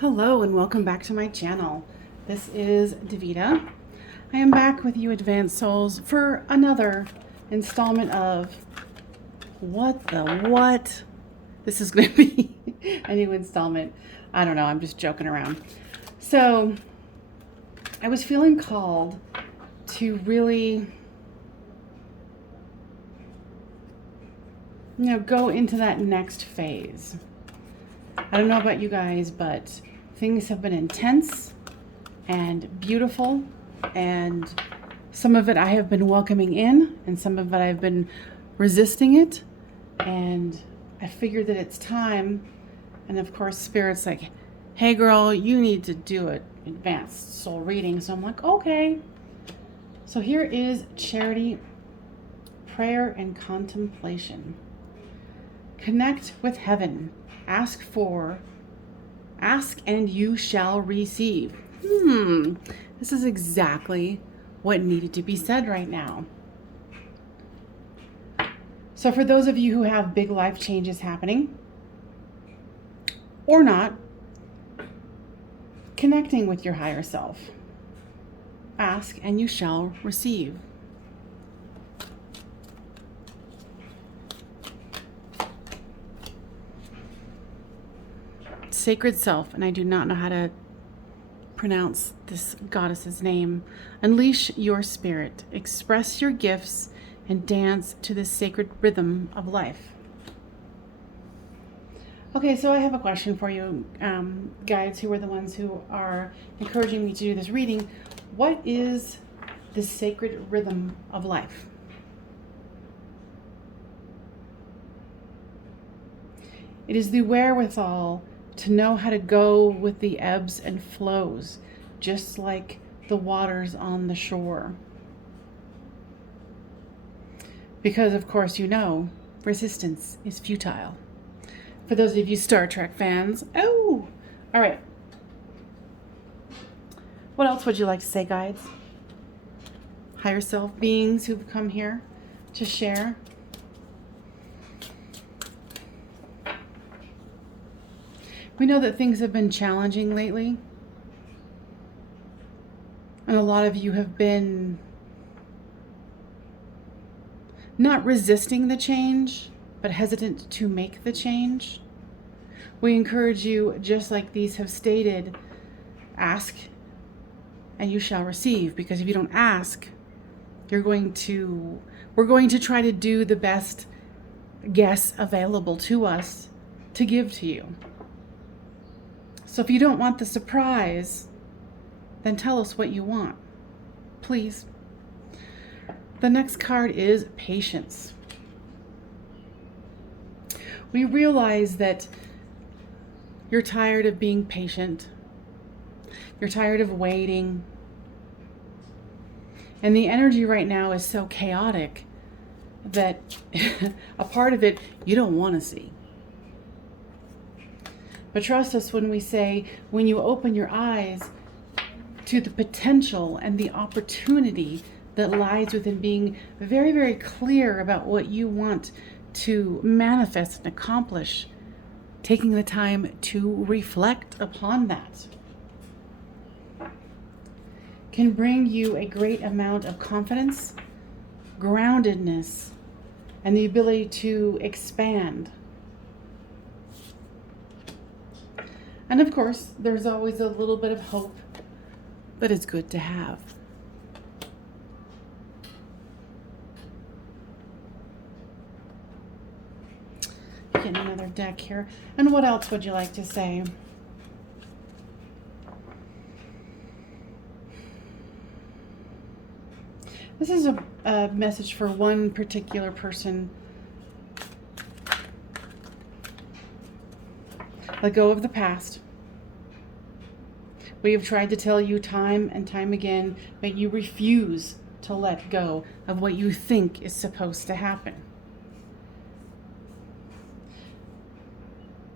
Hello and welcome back to my channel. This is Davita. I am back with you advanced souls for another installment of What the What? This is going to be a new installment. I don't know, I'm just joking around. So I was feeling called to really, go into that next phase. I don't know about you guys, but things have been intense and beautiful, and some of it I have been welcoming in, and some of it I've been resisting it, and I figured that it's time. And of course, Spirit's like, hey girl, you need to do an advanced soul reading. So I'm like, okay. So here is Charity, Prayer and Contemplation. Connect with heaven. Ask and you shall receive. This is exactly what needed to be said right now. So for those of you who have big life changes happening, or not, connecting with your higher self. Ask and you shall receive. Sacred self, and I do not know how to pronounce this goddess's name. Unleash your spirit, express your gifts, and dance to the sacred rhythm of life. Okay, so I have a question for you, guides who are the ones who are encouraging me to do this reading. What is the sacred rhythm of life? It is the wherewithal to know how to go with the ebbs and flows, just like the waters on the shore. Because, of course, resistance is futile. For those of you Star Trek fans, all right. What else would you like to say, guides? Higher self beings who've come here to share. We know that things have been challenging lately, and a lot of you have been not resisting the change, but hesitant to make the change. We encourage you, just like these have stated, ask and you shall receive, because if you don't ask, we're going to try to do the best guess available to us to give to you. So if you don't want the surprise, then tell us what you want, please. The next card is patience. We realize that you're tired of being patient. You're tired of waiting. And the energy right now is so chaotic that a part of it you don't want to see. But trust us when we say, when you open your eyes to the potential and the opportunity that lies within being very, very clear about what you want to manifest and accomplish, taking the time to reflect upon that can bring you a great amount of confidence, groundedness, and the ability to expand. And of course, there's always a little bit of hope, but it's good to have. Getting another deck here. And what else would you like to say? This is a message for one particular person. Let go of the past. We have tried to tell you time and time again, but you refuse to let go of what you think is supposed to happen.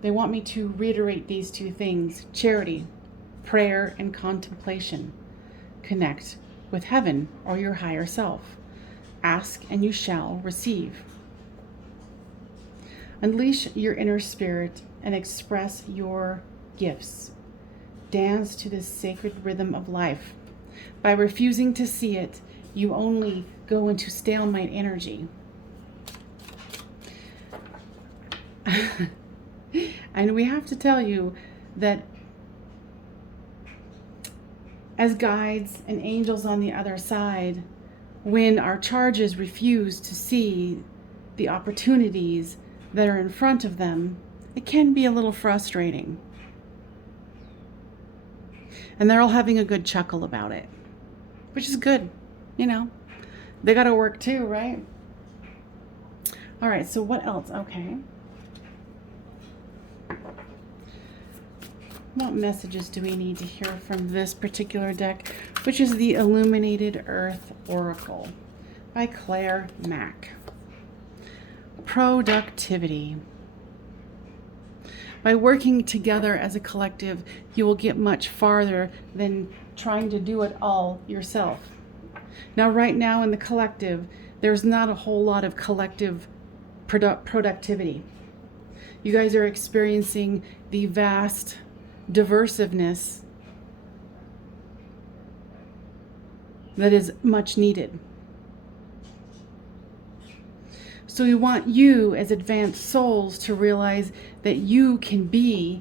They want me to reiterate these two things: charity, prayer, and contemplation. Connect with heaven or your higher self. Ask and you shall receive. Unleash your inner spirit and express your gifts. dance to this sacred rhythm of life. By refusing to see it, you only go into stalemate energy. And we have to tell you that as guides and angels on the other side, when our charges refuse to see the opportunities that are in front of them, it can be a little frustrating. And they're all having a good chuckle about it, which is good. You know, they got to work too, right? All right, so what else? Okay. What messages do we need to hear from this particular deck, which is the Illuminated Earth Oracle by Claire Mack? Productivity. By working together as a collective, you will get much farther than trying to do it all yourself. Now, right now in the collective, there's not a whole lot of collective productivity. You guys are experiencing the vast diversiveness that is much needed. So we want you as advanced souls to realize that you can be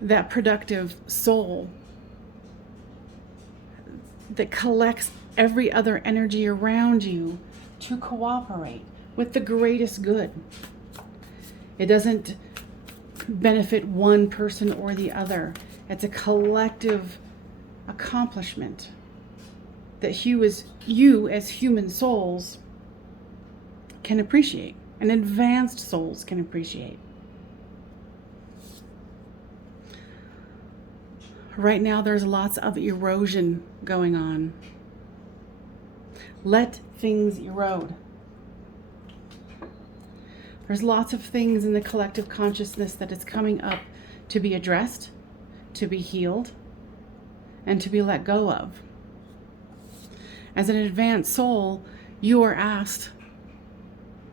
that productive soul that collects every other energy around you to cooperate with the greatest good. It doesn't benefit one person or the other. It's a collective accomplishment that you as human souls can appreciate, and advanced souls can appreciate. Right now there's lots of erosion going on. Let things erode. There's lots of things in the collective consciousness that is coming up to be addressed, to be healed, and to be let go of. As an advanced soul, you are asked,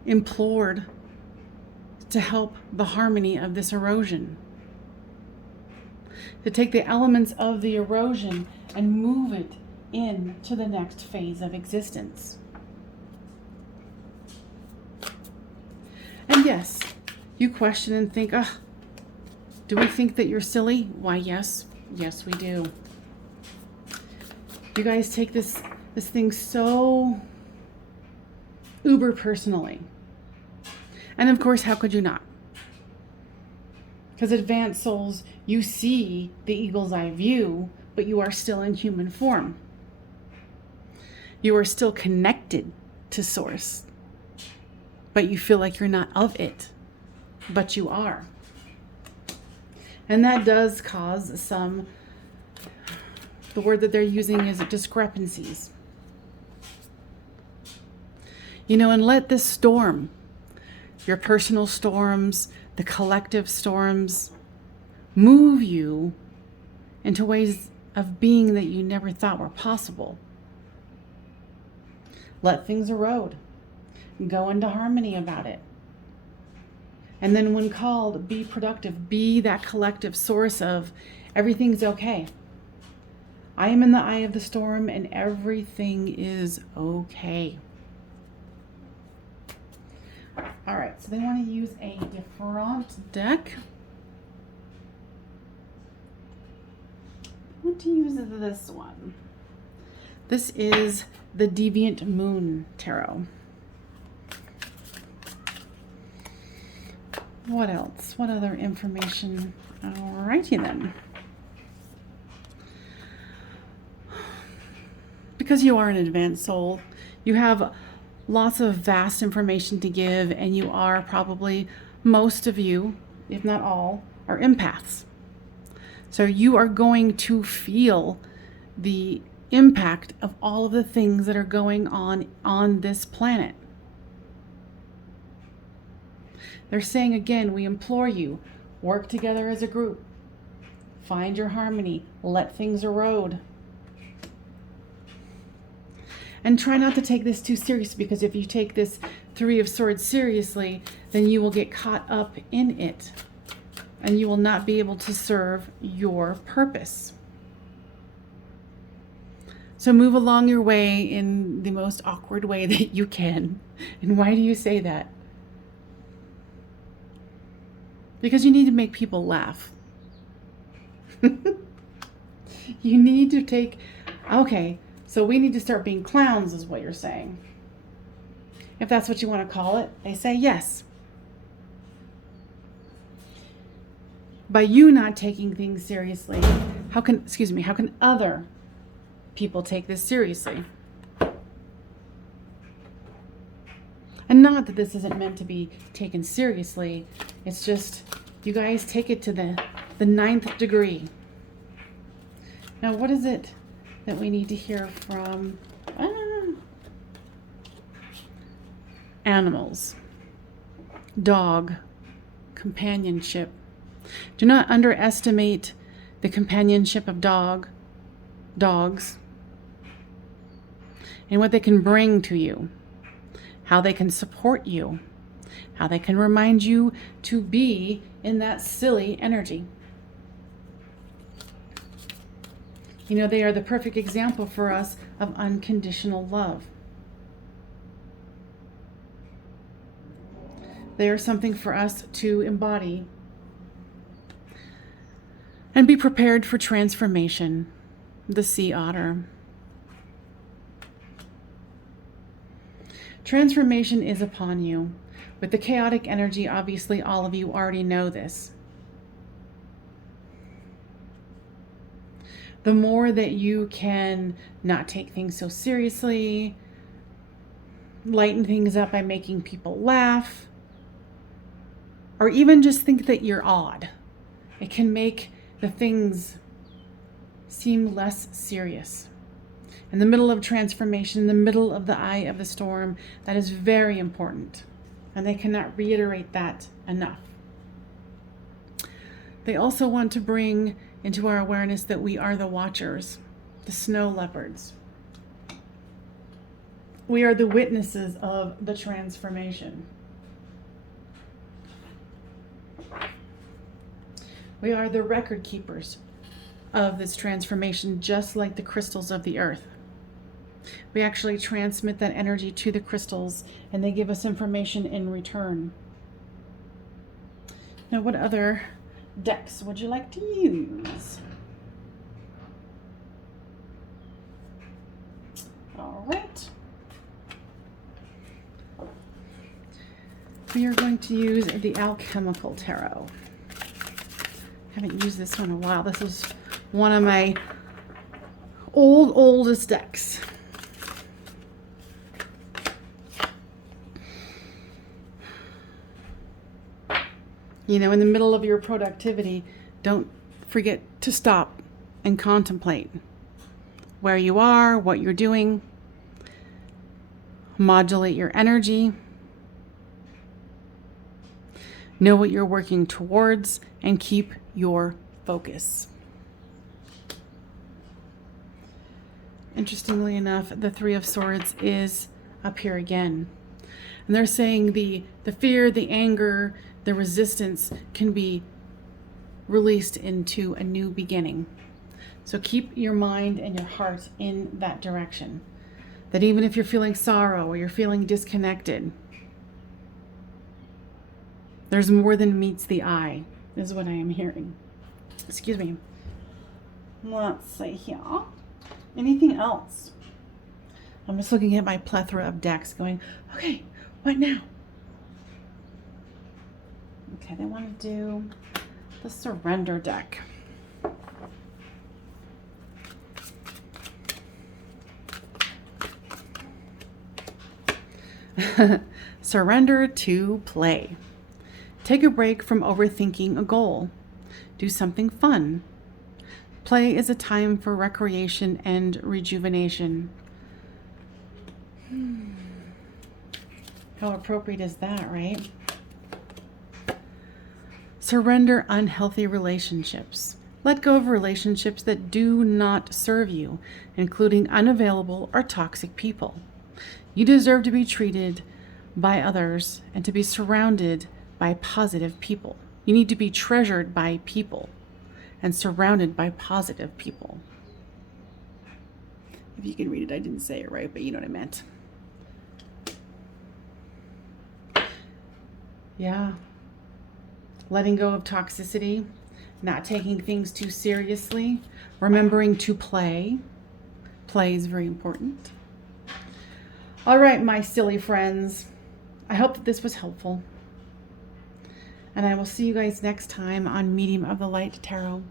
implored, to help the harmony of this erosion. To take the elements of the erosion and move it into the next phase of existence. And yes, you question and think, do we think that you're silly? Why, yes. Yes, we do. You guys take this thing so uber personally. And of course, how could you not? Because advanced souls, you see the eagle's eye view, but you are still in human form. You are still connected to Source, but you feel like you're not of it, but you are. And that does cause the word that they're using is discrepancies. And let this storm, your personal storms, the collective storms, move you into ways of being that you never thought were possible. Let things erode. Go into harmony about it. And then when called, be productive. Be that collective source of everything's okay. I am in the eye of the storm and everything is okay. All right, so they want to use a different deck. I want to use this one. This is the Deviant Moon Tarot. What else? What other information? Alrighty then. Because you are an advanced soul, you have lots of vast information to give, and you are probably, most of you, if not all, are empaths. So you are going to feel the impact of all of the things that are going on this planet. They're saying again, we implore you, work together as a group. Find your harmony. Let things erode. And try not to take this too serious, because if you take this Three of Swords seriously, then you will get caught up in it. and you will not be able to serve your purpose. So move along your way in the most awkward way that you can. And why do you say that? Because you need to make people laugh. You need to take, okay, so we need to start being clowns is what you're saying. If that's what you want to call it, they say yes. By you not taking things seriously, how can other people take this seriously? And not that this isn't meant to be taken seriously. It's just you guys take it to the 9th degree. Now, what is it that we need to hear from animals? Dog, companionship. Do not underestimate the companionship of dogs, and what they can bring to you, how they can support you, how they can remind you to be in that silly energy. You know, they are the perfect example for us of unconditional love. They are something for us to embody and be prepared for transformation. The sea otter. Transformation is upon you. With the chaotic energy, obviously all of you already know this. The more that you can not take things so seriously, lighten things up by making people laugh, or even just think that you're odd, it can make the things seem less serious. In the middle of transformation, in the middle of the eye of the storm, that is very important. And they cannot reiterate that enough. They also want to bring into our awareness that we are the watchers, the snow leopards. We are the witnesses of the transformation. We are the record keepers of this transformation, just like the crystals of the earth. We actually transmit that energy to the crystals, and they give us information in return. Now, what other decks would you like to use? All right. We are going to use the Alchemical Tarot. I haven't used this one in a while. This is one of my oldest decks. You know, in the middle of your productivity, don't forget to stop and contemplate where you are, what you're doing. Modulate your energy. Know what you're working towards and keep your focus. Interestingly enough, the Three of Swords is up here again. And they're saying the fear, the anger, the resistance can be released into a new beginning. So keep your mind and your heart in that direction. That even if you're feeling sorrow or you're feeling disconnected, there's more than meets the eye, is what I am hearing. Excuse me. Let's see here. Anything else? I'm just looking at my plethora of decks going, okay, what now? Okay, they want to do the Surrender deck. Surrender to play. Take a break from overthinking a goal. Do something fun. Play is a time for recreation and rejuvenation. How appropriate is that, right? Surrender unhealthy relationships. Let go of relationships that do not serve you, including unavailable or toxic people. You deserve to be treated by others and to be surrounded by positive people. You need to be treasured by people and surrounded by positive people. If you can read it, I didn't say it right, but you know what I meant. Yeah. Letting go of toxicity, not taking things too seriously, remembering to play. Play is very important. All right, my silly friends. I hope that this was helpful. And I will see you guys next time on Medium of the Light Tarot.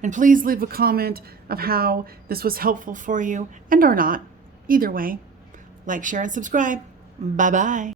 And please leave a comment of how this was helpful for you and or not. Either way, like, share, and subscribe. Bye-bye.